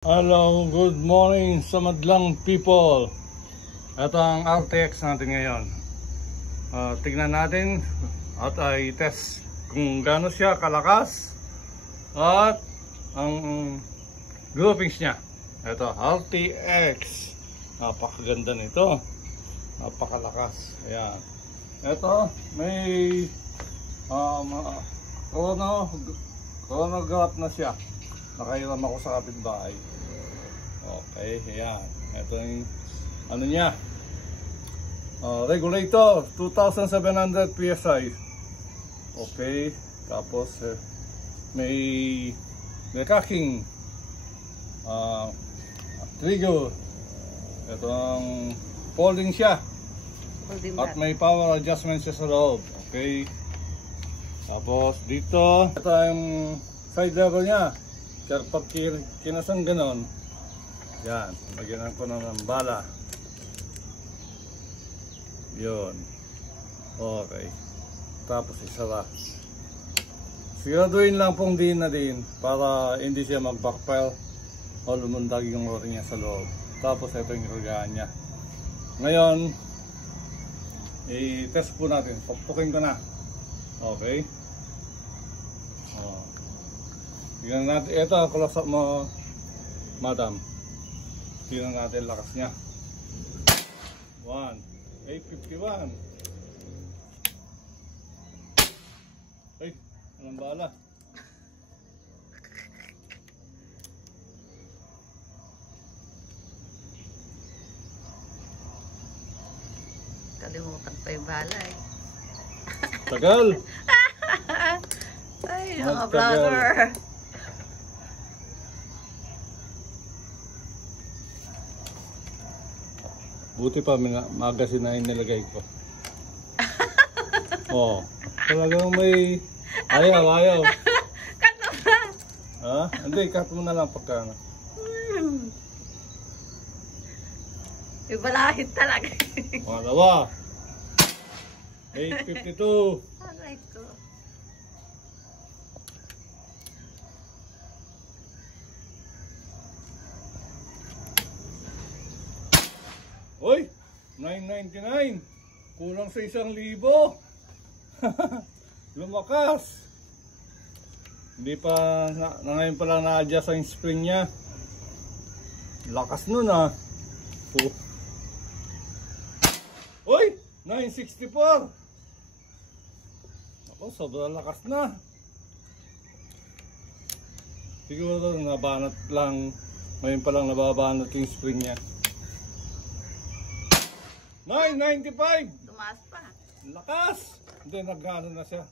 Hello, good morning sa madlang people. Ito ang RTX natin ngayon. Tignan natin at i-test kung gaano siya kalakas at ang groupings niya. Ito, RTX. Napakaganda nito. Napakalakas. Ayan. Ito, may chronograph na siya. Nakairam ako sa kapitbahay. Okay, ayan. Ito yung ano niya. Regulator 2,700 PSI. Okay, tapos may cocking, trigger. Ito ang folding siya. At may power adjustment siya sa loob. Okay. Tapos dito, ito yung side level niya. Kaya pag kinasang ganon, yan, lagyan ko na ng bala. Yun. Okay. Tapos isara. Siguraduhin lang pong din na din para hindi siya mag-backfire o lumundag yung o-ring niya sa loob. Tapos ito yung kargaan niya. Ngayon, i-test po natin. Pagpukin ko na. Okay. Tingnan natin. Ito, close up mo, madam. Tingnan natin lakas niya. 851. Ay, anong bala? Kalimutan pa yung bala eh. Tagal! Ay, mga vlogger. Buti pa magasin na yung nilagay ko. Oh, talagang may ayaw. Cut mo na. Ha? Hindi, cut mo na lang pagka ano. Ibalahit talaga. Pangalawa. 852. Aray ko. Hoy, 999. Kulang sa 1,000. Lumakas. Hindi pa, ngayon pa lang na-adjust ang spring niya. Lakas nun ah. Hoy, 964. Ako, sobrang lakas na. Siguro nabanat lang, ngayon pa lang nababanat yung spring niya. 995. Tumaas pa. Lakas. Hindi, nagano na siya.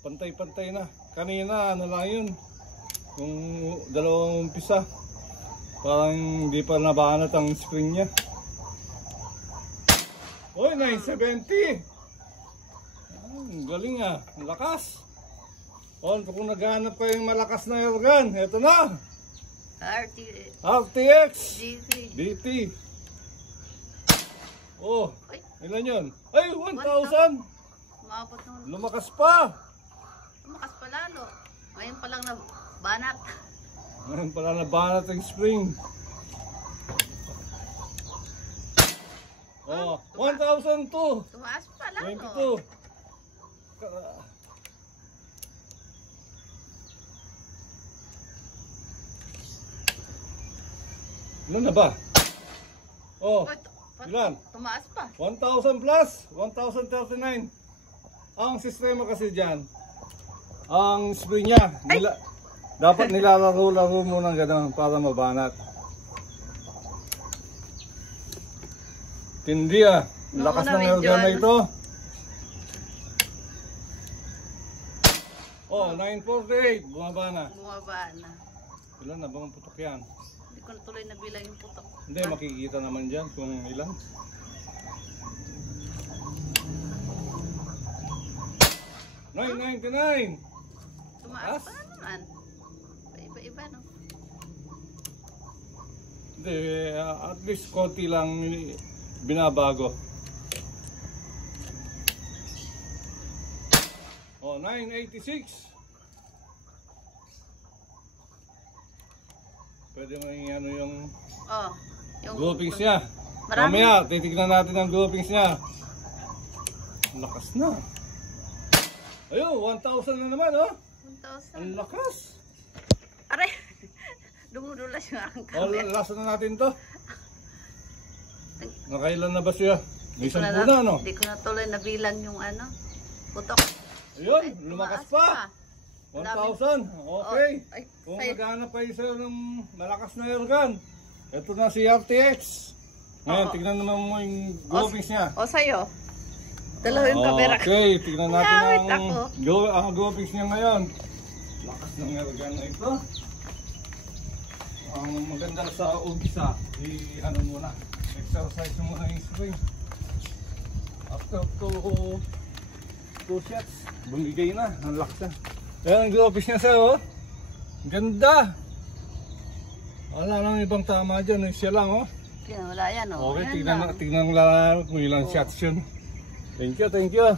Pantay-pantay na. Kanina, ano lang yun. Yung dalawang umpisa. Parang hindi pa nabanat ang spring niya. Uy, 970. Galing ah. Lakas. Kung naghanap kayong malakas na airgun, eto na. RTX DT. Oh, ilan yun? Ay, 1,000! Umabot nung... Lumakas pa! Lumakas pa lalo. Ngayon pa lang na banat. Ngayon pala nabanat ang spring. Oh, 1,002! Tumaas pa lalo. 22! Ano na ba? Oh, ilan? Tumaas pa. 1,000 plus, 1,039. Ang sistema kasi dyan, ang spring niya, dapat nilalaro-laro mo ng gano'n para mabanat. Tindi ah, lakas ng airgun na ito. Oh, 948, bumaba na. Bumaba na. Ilan na bang putok yan? Hindi ko na tuloy nabilang yung putok. Hindi, makikita naman dyan kung ilan. $9.99. Tumaas pa naman. Iba-iba no? Hindi, at least konti lang binabago. Oh, 986. pwede mo yung ano yung Oh, yung groupings niya. Marami. Mamaya, titignan natin ang groupings niya. Lakas na. Ayun, 1,000 na naman, oh. 1,000. Ang lakas. Aray! Dumudulas yung aking O, camera. lasan na natin to. Nakailan na ba siya? May Di ko 10 na, no? Hindi ko na tuloy nabilang yung ano. Putok. Ayun, Ay, lumakas tumaas pa. 1,000. Okay. Oh, ay, Kung ay. naghahanap kayo sa'yo ng malakas na airgun, ito na si RTX. Ngayon, Oo. tignan naman mo yung groupings niya. O sa'yo. Dalawa yung camera. Okay, tignan natin Gamit ako. ang groupings niya ngayon. Lakas ng airgun na ito. Ang maganda sa umpisa, ano muna, exercise mo muna yung spring. After two shots, bumigay na, ang lakas na. Ayan ang groupings niya sa'yo, oh. Ganda! Wala nang ibang tama dyan, siya lang, oh. Yan, wala yan, oh. Okay, Yan lang. tignan lang kung ilang shots yun. Thank you, thank you.